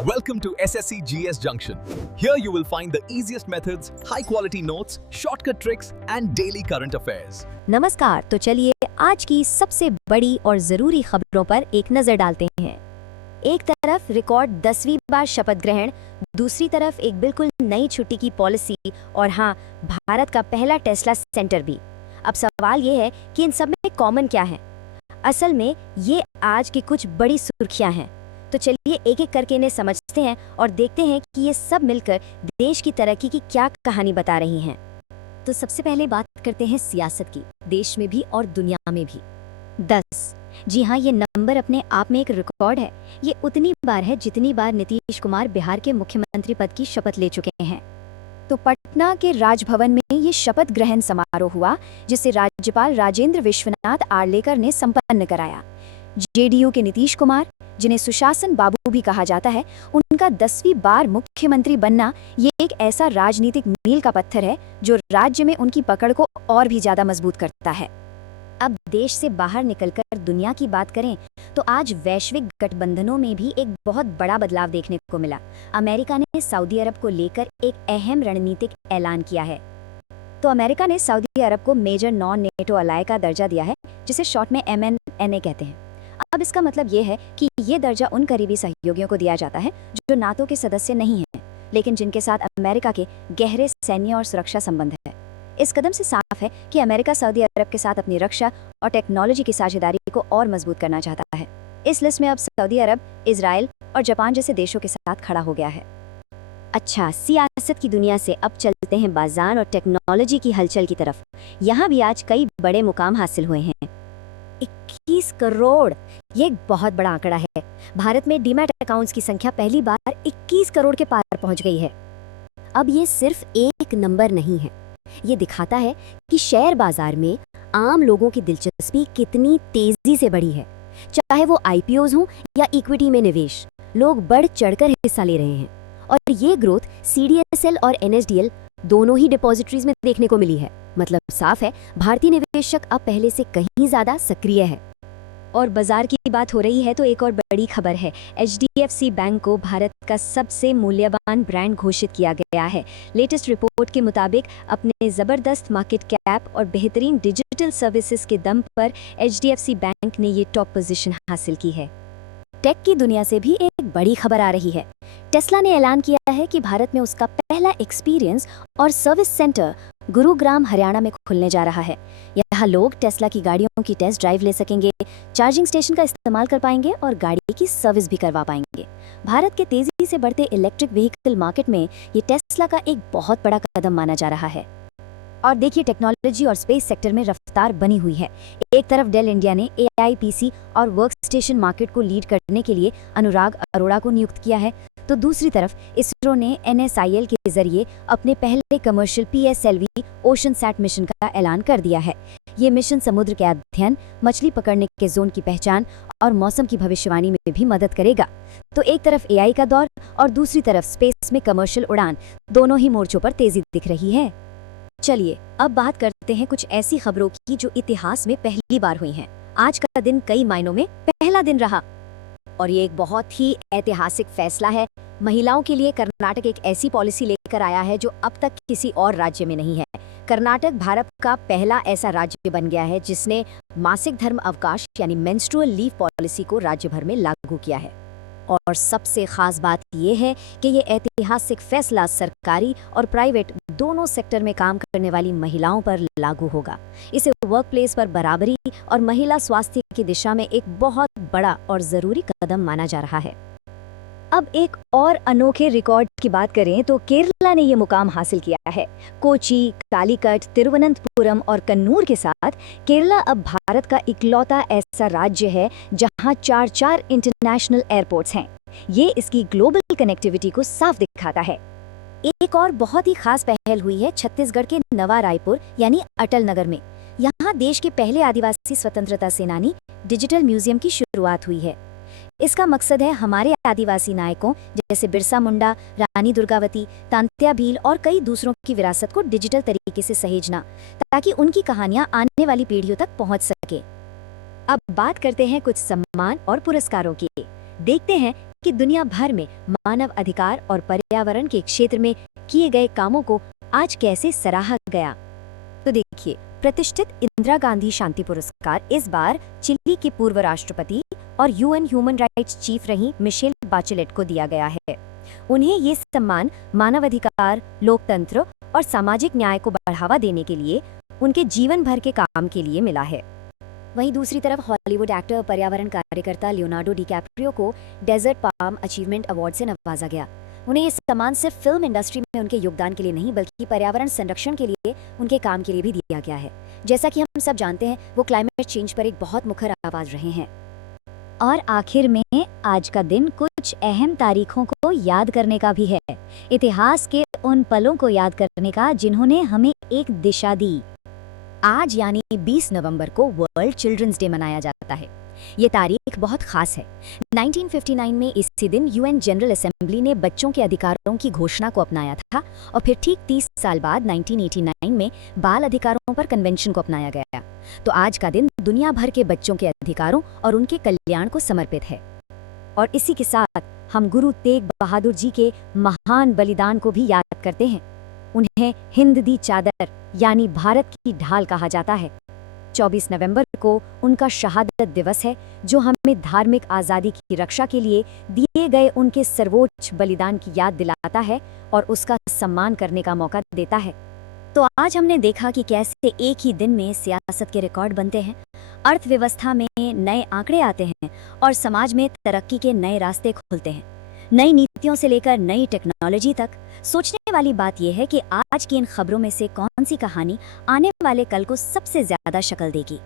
Welcome to SSC GS Junction. Here you will find the easiest methods, high quality notes, shortcut tricks and daily current affairs. नमस्कार, तो चलिए आज की सबसे बड़ी और जरूरी खबरों पर एक नजर डालते हैं। एक तरफ रिकॉर्ड 10वीं बार शपथ ग्रहण, दूसरी तरफ एक बिल्कुल नई छुट्टी की पॉलिसी और हाँ, भारत का पहला टेस्ला सेंटर भी। अब सवाल ये है कि इन सब में कॉमन क्या है? असल में ये आज की कुछ बड़ी सुर्खियां हैं। तो चलिए एक एक करके इन्हें समझते हैं और देखते हैं कि ये सब मिलकर देश की तरक्की की क्या कहानी बता रही हैं। तो सबसे पहले बात करते हैं सियासत की, देश में भी और दुनिया में भी। 10, जी हाँ, ये नंबर अपने आप में एक रिकॉर्ड है। ये उतनी बार है जितनी बार नीतीश कुमार बिहार के मुख्यमंत्री पद की शपथ ले चुके हैं। तो पटना के राजभवन में ये शपथ ग्रहण समारोह हुआ, जिसे राज्यपाल राजेंद्र विश्वनाथ आर्लेकर ने संपन्न कराया। जेडीयू के नीतीश कुमार, जिन्हें सुशासन बाबू भी कहा जाता है, उनका 10वीं बार मुख्यमंत्री बनना ये एक ऐसा राजनीतिक मील का पत्थर है जो राज्य में उनकी पकड़ को और भी ज्यादा मजबूत करता है। अब देश से बाहर निकलकर दुनिया की बात करें तो आज वैश्विक गठबंधनों में भी एक बहुत बड़ा बदलाव देखने को मिला। अमेरिका ने सऊदी अरब को लेकर एक अहम रणनीतिक ऐलान किया है। तो अमेरिका ने सऊदी अरब को मेजर नॉन नेटो अलाय का दर्जा दिया है, जिसे शॉर्ट में MNNA कहते हैं। अब इसका मतलब ये है कि ये दर्जा उन करीबी सहयोगियों को दिया जाता है जो नाटो के सदस्य नहीं हैं, लेकिन जिनके साथ अमेरिका के गहरे सैन्य और सुरक्षा संबंध है। इस कदम से साफ है कि अमेरिका सऊदी अरब के साथ अपनी रक्षा और टेक्नोलॉजी की साझेदारी को और मजबूत करना चाहता है। इस लिस्ट में अब सऊदी अरब, इजराइल और जापान जैसे देशों के साथ खड़ा हो गया है। अच्छा, सियासत की दुनिया से अब चलते हैं बाजार और टेक्नोलॉजी की हलचल की तरफ। यहाँ भी आज कई बड़े मुकाम हासिल हुए हैं। 21 करोड़, ये एक बहुत बड़ा आंकड़ा है। भारत में डीमैट अकाउंट्स की संख्या पहली बार 21 करोड़ के पार पहुंच गई है। अब ये सिर्फ एक नंबर नहीं है, ये दिखाता है कि शेयर बाजार में आम लोगों की दिलचस्पी कितनी तेजी से बढ़ी है। चाहे वो IPOs हों या इक्विटी में निवेश, लोग बढ़ चढ़कर हिस्सा ले रहे हैं। और ये ग्रोथ CDSL और NSDL दोनों ही डिपॉजिटरीज में देखने को मिली है। मतलब साफ है, भारतीय निवेशक अब पहले से कहीं ज्यादा सक्रिय है। और बाजार की बात हो रही है तो एक और बड़ी खबर है। HDFC बैंक को भारत का सबसे मूल्यवान ब्रांड घोषित किया गया है। लेटेस्ट रिपोर्ट के मुताबिक अपने जबरदस्त मार्केट कैप और बेहतरीन डिजिटल सर्विसेज के दम पर HDFC बैंक ने ये टॉप पोजीशन हासिल की है। टेक की दुनिया से भी एक बड़ी खबर आ रही है। टेस्ला ने ऐलान किया है कि भारत में उसका पहला एक्सपीरियंस और सर्विस सेंटर गुरुग्राम, हरियाणा में खुलने जा रहा है। यहाँ लोग टेस्ला की गाड़ियों की टेस्ट ड्राइव ले सकेंगे, चार्जिंग स्टेशन का इस्तेमाल कर पाएंगे और गाड़ी की सर्विस भी करवा पाएंगे। भारत के तेजी से बढ़ते इलेक्ट्रिक व्हीकल मार्केट में ये टेस्ला का एक बहुत बड़ा कदम माना जा रहा है। और देखिए, टेक्नोलॉजी और स्पेस सेक्टर में रफ्तार बनी हुई है। एक तरफ डेल इंडिया ने AI PC और वर्क स्टेशन मार्केट को लीड करने के लिए अनुराग अरोड़ा को नियुक्त किया है, तो दूसरी तरफ इसरो ने NSIL के जरिए अपने पहले commercial PSLV ocean sat mission का ऐलान कर दिया है। ये मिशन समुद्र के अध्ययन, मछली पकड़ने के जोन की पहचान और मौसम की भविष्यवाणी में भी मदद करेगा। तो एक तरफ AI का दौर और दूसरी तरफ स्पेस में कमर्शियल उड़ान, दोनों ही मोर्चों पर तेजी दिख रही है। चलिए अब बात करते हैं कुछ ऐसी खबरों की जो इतिहास में पहली बार हुई हैं। आज का दिन कई मायनों में पहला दिन रहा और ये एक बहुत ही ऐतिहासिक फैसला है। महिलाओं के लिए कर्नाटक एक ऐसी पॉलिसी लेकर आया है जो अब तक किसी और राज्य में नहीं है। कर्नाटक भारत का पहला ऐसा राज्य बन गया है जिसने मासिक धर्म अवकाश यानी मेंस्ट्रुअल लीव पॉलिसी को राज्य भर में लागू किया है। और सबसे खास बात यह है कि ये ऐतिहासिक फैसला सरकारी और प्राइवेट दोनों सेक्टर में काम करने वाली महिलाओं पर लागू होगा। इसे वर्क प्लेस पर बराबरी और महिला स्वास्थ्य की दिशा में एक बहुत बड़ा और जरूरी कदम माना जा रहा है। अब एक और अनोखे रिकॉर्ड की बात करें तो केरला ने ये मुकाम हासिल किया है। कोची, कालीकट, तिरुवनंतपुरम और कन्नूर के साथ केरला अब भारत का इकलौता ऐसा राज्य है जहां 4 इंटरनेशनल एयरपोर्ट्स हैं। ये इसकी ग्लोबल कनेक्टिविटी को साफ दिखाता है। एक और बहुत ही खास पहल हुई है छत्तीसगढ़ के नवा रायपुर यानी अटल नगर में। यहाँ देश के पहले आदिवासी स्वतंत्रता सेनानी डिजिटल म्यूजियम की शुरुआत हुई है। इसका मकसद है हमारे आदिवासी नायकों जैसे बिरसा मुंडा, रानी दुर्गावती, तांत्या भील और कई दूसरों की विरासत को डिजिटल तरीके से सहेजना, ताकि उनकी कहानियां आने वाली पीढ़ियों तक पहुंच सके। अब बात करते हैं कुछ सम्मान और पुरस्कारों की। देखते हैं कि दुनिया भर में मानव अधिकार और पर्यावरण के क्षेत्र में किए गए कामों को आज कैसे सराहा गया। तो देखिए, प्रतिष्ठित इंदिरा गांधी शांति पुरस्कार इस बार चिली की पूर्व राष्ट्रपति और यूएन ह्यूमन राइट्स चीफ रही मिशेल बाचेलेट को दिया गया है। उन्हें ये सम्मान मानवाधिकार, लोकतंत्र और सामाजिक न्याय को बढ़ावा देने के लिए उनके जीवन भर के काम के लिए मिला है। वहीं दूसरी तरफ हॉलीवुड एक्टर और पर्यावरण कार्यकर्ता लियोनार्डो डिकैप्रियो को डेजर्ट पाम अचीवमेंट अवार्ड से नवाजा गया। उन्हें ये सम्मान सिर्फ फिल्म इंडस्ट्री में उनके योगदान के लिए नहीं बल्कि पर्यावरण संरक्षण के लिए उनके काम के लिए भी दिया गया है। जैसा कि हम सब जानते हैं, वो क्लाइमेट चेंज पर एक बहुत मुखर आवाज रहे हैं। और आखिर में आज का दिन कुछ अहम तारीखों को याद करने का भी है, इतिहास के उन पलों को याद करने का जिन्होंने हमें एक दिशा दी। आज यानी 20 नवंबर को वर्ल्ड चिल्ड्रंस डे मनाया जाता है। ये तारीख बहुत खास है। 1959 में इसी दिन यूएन जनरल असेंबली ने बच्चों के अधिकारों की घोषणा को अपनाया था और फिर ठीक 30 साल बाद 1989 में बाल अधिकारों पर कन्वेंशन को अपनाया गया। तो आज का दिन दुनिया भर के बच्चों के अधिकारों और उनके कल्याण को समर्पित है। और इसी के साथ हम गुरु तेग बहादुर जी के महान बलिदान को भी याद करते हैं। उन्हें हिंद दी चादर यानी भारत की ढाल कहा जाता है। 24 नवंबर को उनका शहादत दिवस है, जो हमें धार्मिक आज़ादी की रक्षा के लिए दिए गए उनके सर्वोच्च बलिदान की याद दिलाता है और उसका सम्मान करने का मौका देता है। तो आज हमने देखा कि कैसे एक ही दिन में सियासत के रिकॉर्ड बनते हैं, अर्थव्यवस्था में नए आंकड़े आते हैं और समाज में तरक्की के नए रास्ते खुलते हैं। नई नीतियों से लेकर नई टेक्नोलॉजी तक। सोचने वाली बात यह है कि आज की इन खबरों में से कौन सी कहानी आने वाले कल को सबसे ज्यादा शक्ल देगी।